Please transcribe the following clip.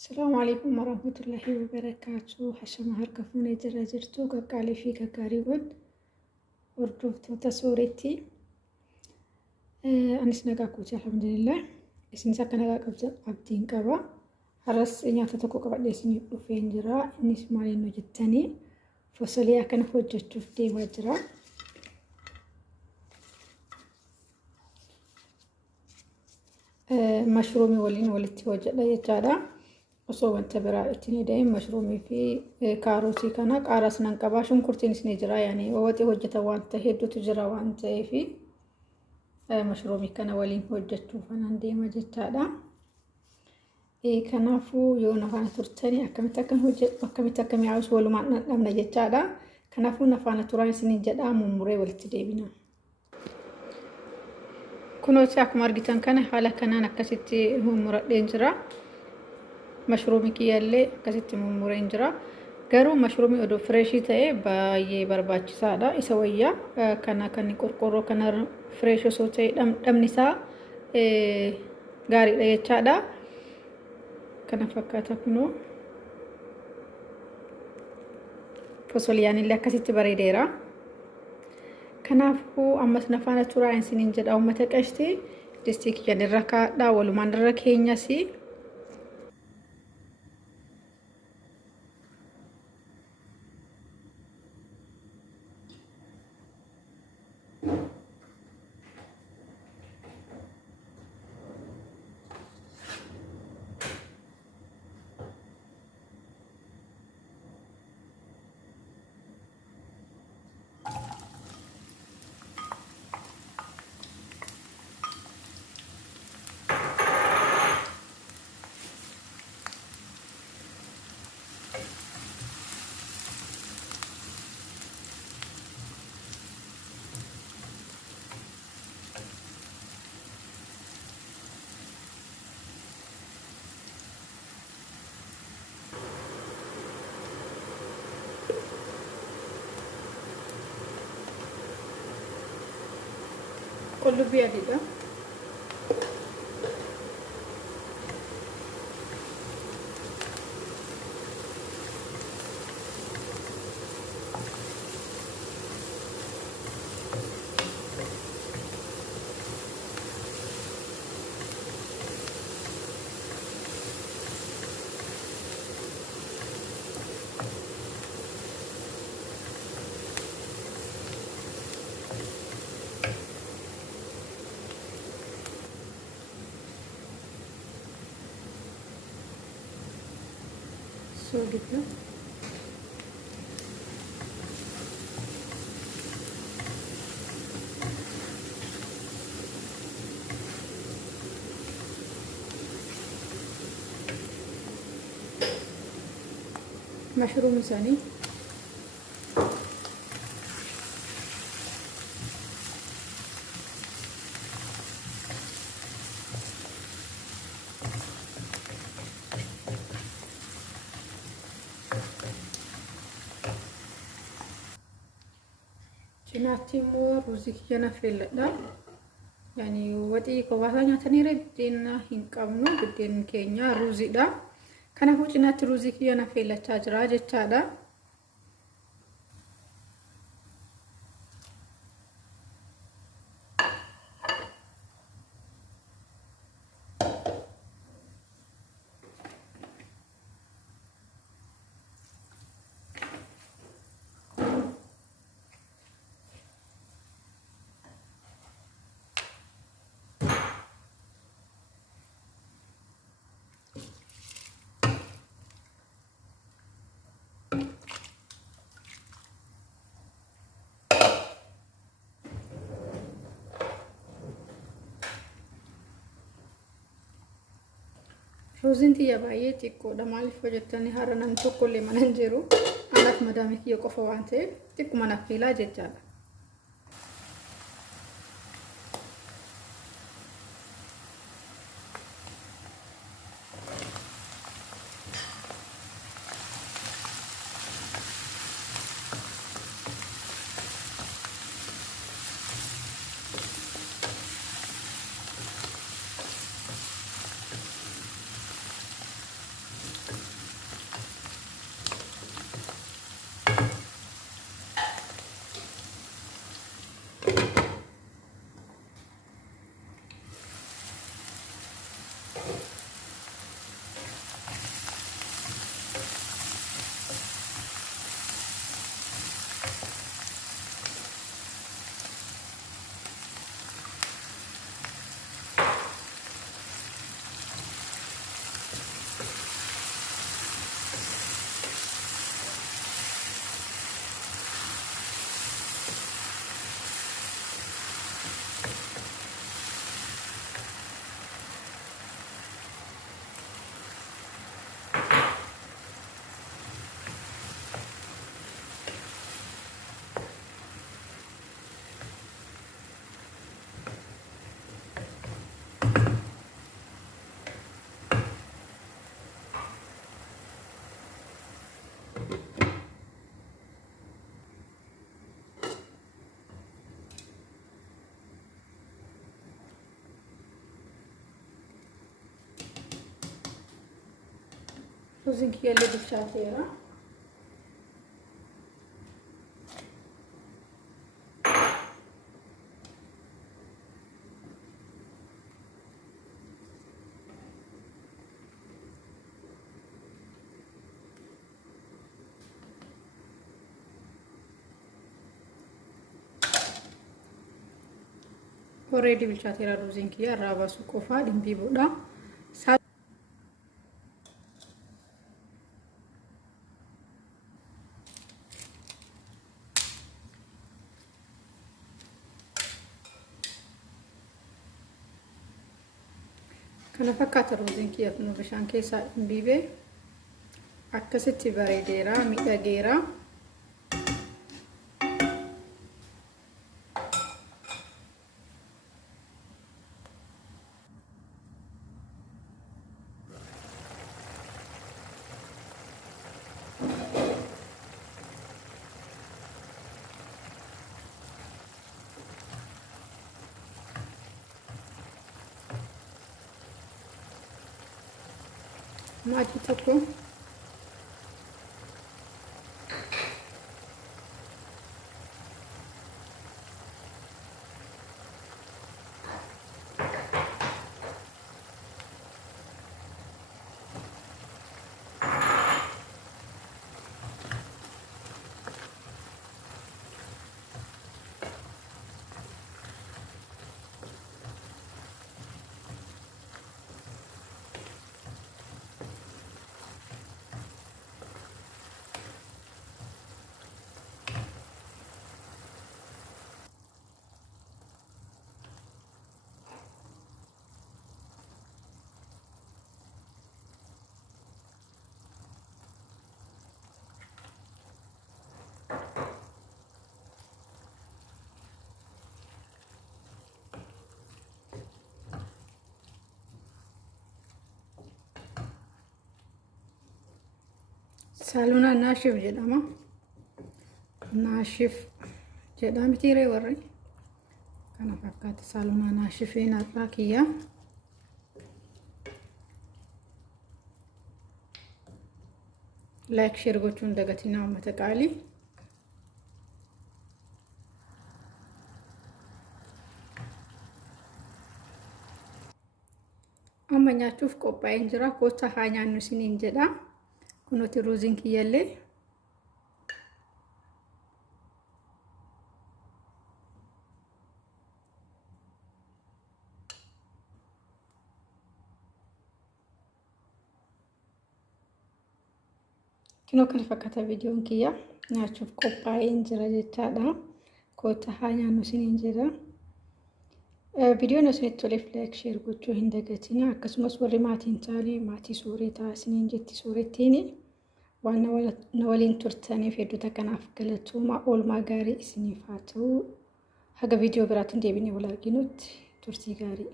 السلام عليكم ورحمة الله وبركاته. حشمة هركفوني جراجرتو قالي في كاريون وردوفتو تسوريتي. أنس نقاكوت الحمد لله. اسم ساكن نقاك عبدين كبا حرس إني أتتوقع قبل اسمي بفين جرا إني اسمعي إنه جتني فصلي أكن فوجت شفتي وجرا مشرومي ولتي وجد يجارا osoo wanta biraa ittiin deemin mashruumii fi kaarotii kana qaaraas nan qabaa shunkurtiinis ni jira yaani waxii hojjeta wanta hedduutu jira waan ta'eef mashruumii kana waliin hojjechuuf anan deema jechaadha. Kanaafuu yoo nafaana turtanii akkamitti akka mi'aawus walumaan dhabna jechaadha. Kanaafuu nafaana turaan isiniin jedhaa mummuree walitti deebina. Kunooti akkuma argitan kana haala kanaan akkasitti mummuradheen jira. مشرومي كيالي كاسيتي ممورين جرا غارو مشرومي اودو فريشي تاي باي برباچ سادا اسويا كانا كاني قرقورو كانا فريش سوتي دمنيسا غاري ديچادا كانا فكاتا كنو فوسولياني لا كاسيتي بريديرا كنافو امس نفانا تورا سنين جدا او متقشتي دستيك يعني ركا دا ولو مان ركينيا سي كله بيادي ده gitu. مشروم ثاني جناتي مو روزي كيانا فيلدا يعني ودي كواسانيا تنيرة بدينا هنكملو بدين كينيا روزي دا كنا هو جناتي روزي كيانا فيلدا تاجرا جتادا روزنتي يا بايي تيكو دمال فجتني هرنان توكل مننجرو انا مدامي كي يقفوا وانت تيكو منافيلا ججالا ruuziin kiyyaallee bilchaateera. Already bilchaateera ruuziin kiyya irraa baasuu qofaa dhimbii boodha. Kana fakkaata ruuziin kiyya kun bishaan keessaa dhimbiibee akkasitti bareedeera, miidhageera. Maatii tokko Saluna naashif jedhama. Naashif jedhama tiiree warri. Kana fakkaata saluna naashifeen irraa kiyya. Like share gochuun dagatinaa uummata qaalii. Amma nyaachuuf qophaa'ee jira. Kottaa haa nyaannu isiniin jedha. Kunuuti ruuziin kiyyaallee kinoo kana fakkaata viidiyoon kiyya nyaachuuf qophaa'ee jira jechaadha. Kottaa haa nyaannu isiniin jedha. Viidiyoon isinitti toleef like share gochuu hin dagatina. Akkasumas warri maatiin taane maatii sooretaa isiniin jetti soorettiini. Waan na waliin turtaniif hedduuta kanaaf galatooma. Oolmaa gaarii isiniif haa ta'u. Haga viidiyoo biraatiin deebinee wal arginutti turtii gaarii.